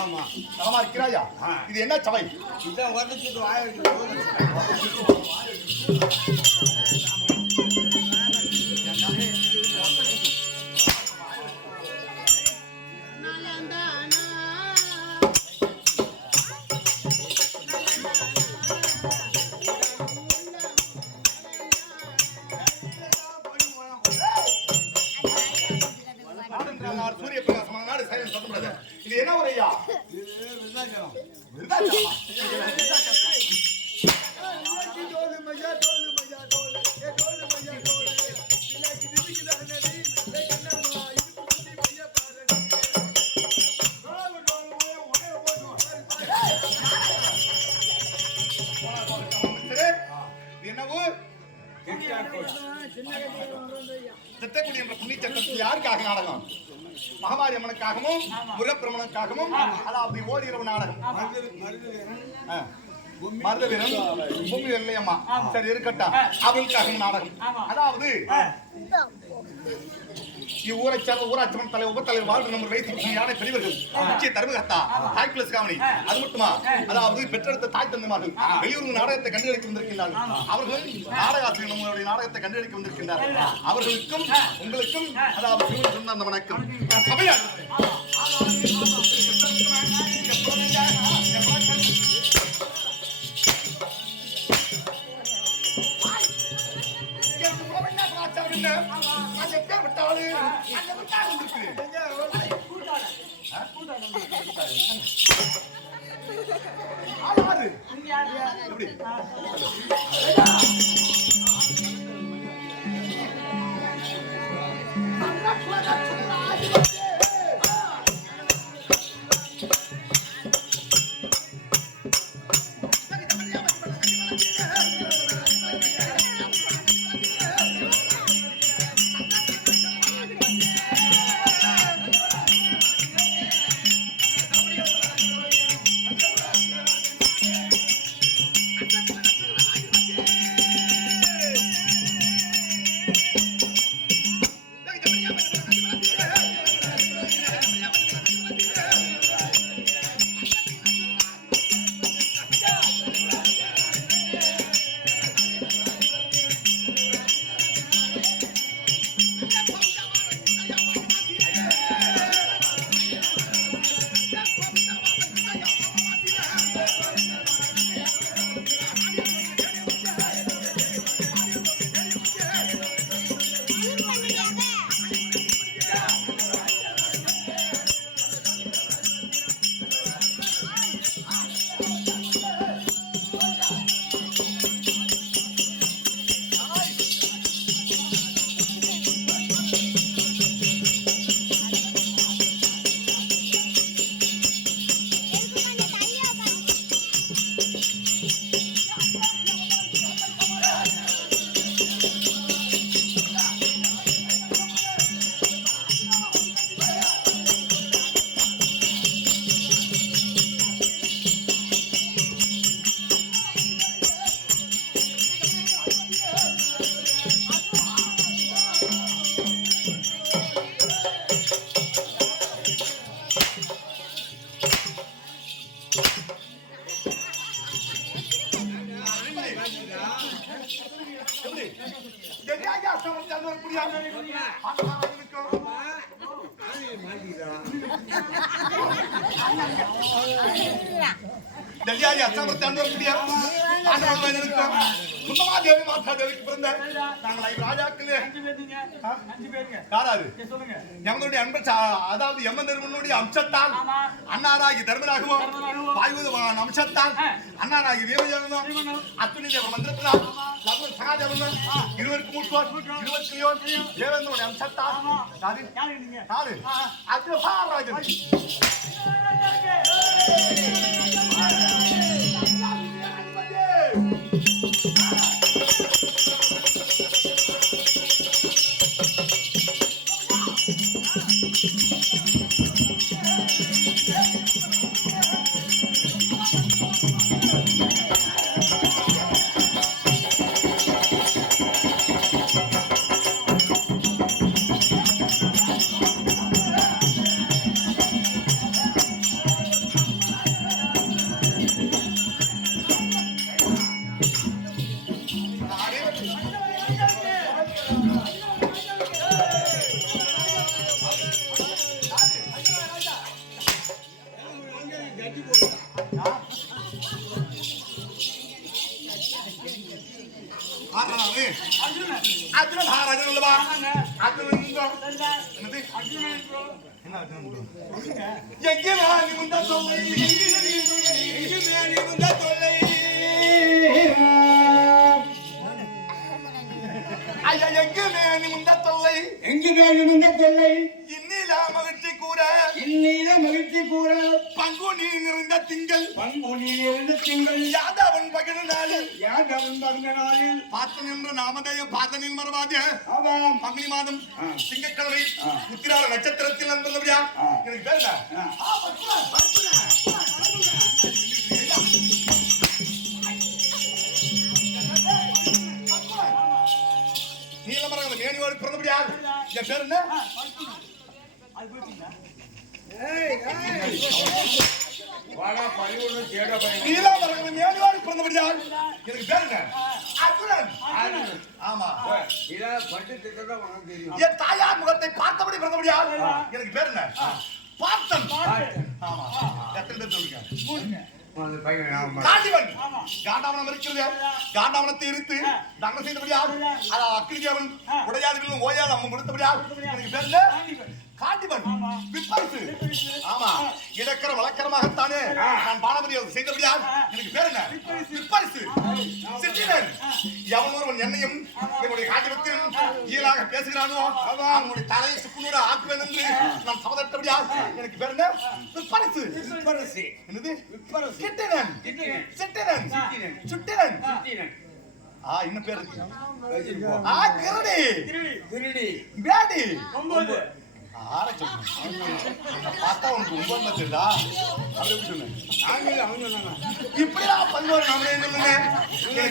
ஆமா ஆமா இருக்கிறாயா இது என்ன சபை இதான் வரதுக்கு வாய சூரிய பிரகாசமான நாடு சைலன்ஸ் சொல்லக்கூடாது. இது என்ன ஒரு ஐயா விருதாச்சலம் யாருக்காக நாடகம்? மகாமாரி அம்மனுக்காகவும் முருகப்பெருமனுக்காகவும் அதாவது ஓரிரவு நாடகம். மருத வீரன் பூமி வெள்ளையம்மா சரி இருக்கட்டும், அவளுக்காகவும் நாடகம். அதாவது இவ்வூரை சேர்ந்த ஊராட்சி மன்ற தலைவர் உபத்தலைவர் வாழ்வு நம்ம வைத்து யானை பெரியவர்கள் முக்கிய தர்மகர்த்தா தாய் பிளஸ் காவணி அது மட்டுமா அதாவது பெற்றெடுத்த தாய் தந்தைமார்கள் வெளியூர் நாடகத்தை கண்டுகளிக்க வந்திருக்கின்றார்கள். அவர்கள் நாடகாசிரியர் நம்மளுடைய நாடகத்தை கண்டுகளிக்க வந்திருக்கின்றார்கள். அவர்களுக்கும் உங்களுக்கும் அதாவது சொன்ன அந்த வணக்கம். சபையா தேவி மாதா தேவிக்கு பிறந்த நாங்கள் ராஜாக்கள் எங்களுடைய அன்பு அதாவது எம்மனுடைய அம்சத்தால் அண்ணாராகி தர்மராகவும் வாயுவான் அம்சத்தால் அண்ணாராகி தேவஜாகவும் அத்துணி தேவ மந்திரத்தினால் சகாதேவன் இருவருக்கு மூட்டுவார் இருவருக்கு தேவேந்திரனுடைய அம்சத்தால் அக்ரஹாராஜன் மகிழ்ச்சி கூற பங்குனி நிறைந்த திங்கள் திங்கள் யாதவன் பகிர்ந்த நாளில் யாதவன் பகிர்ந்த நாளில் பார்த்தன் என்ற நாமதேயம் பாதனில் மறவாதே ஆமாம் பங்குனி மாதம் திங்கட்கிழமை உத்திராட நட்சத்திரத்தில் நண்பர்களா எனக்கு பேர் என்ன? நீலமரங்கள் மேனியோடு பிறந்தபடியா என் பேர் என்ன? வாடா பரிவுன்னு தேட பையன் நீலமரங்கள் மேனியோடு பிறந்தபடியா எனக்கு பேர் என்ன? அர்ஜுனன். ஆமா இதான் பட்டு திட்டம் உனக்கு தெரியும் என் தாயார் முகத்தை பார்த்தபடி பிறந்தபடியா எனக்கு பேர் என்ன? பார்த்தன். ஆமா எத்தனை பேர் சொல்லுங்க? அந்த பையன் ஆமா காண்டிவன். காண்டாவனம் இருக்கிறது. காண்டாவனத்தை இருத்து தங்க செய்தபடியா அக்கிரிஜவன் உடையாதுகளும் ஓயாத அம்மன் கொடுத்தபடியா எனக்கு பேர் என்ன? காண்டிவன். விற்பரிசு. ஆமா இடக்கர வழக்கரமாகத்தானே நான் பானபதி செய்தபடியா எனக்கு பேர் என்ன? விற்பரிசு. சிற்றினன். எவன் ஒருவன் என்னையும் என்னுடைய காண்டிவத்திலும் ஈழாக பேசுகிறானோ அவனுடைய தலையை சுக்குநூறு ஆக்குவேன் என்று நான் சமதட்டபடியா எனக்கு பேர் என்ன? விற்பரிசு. விற்பரசி என்னது? விற்பரசி சிற்றினன். சிற்றினன். சுட்டினன். இன்னும் பேர் இருக்கு. கிருடி. திருடி பேடி. ஒன்பது ஆற சொல்லுங்க. பார்த்தா உனக்கு ஒன்பது தெரியுதா? அப்படி எப்படி சொன்னேன்? நாங்கள் அவன் சொன்னாங்க இப்படிதான் பல்வேறு நாமளே சொல்லுங்க.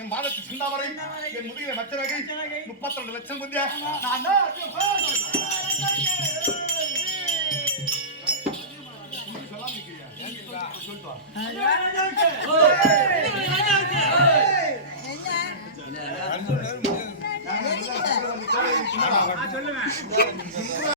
என் பாதத்து சிந்தாவரை என் முதுகில மச்சரகை 32 லட்சம் குந்தியா நான் சொல்லுவேன்.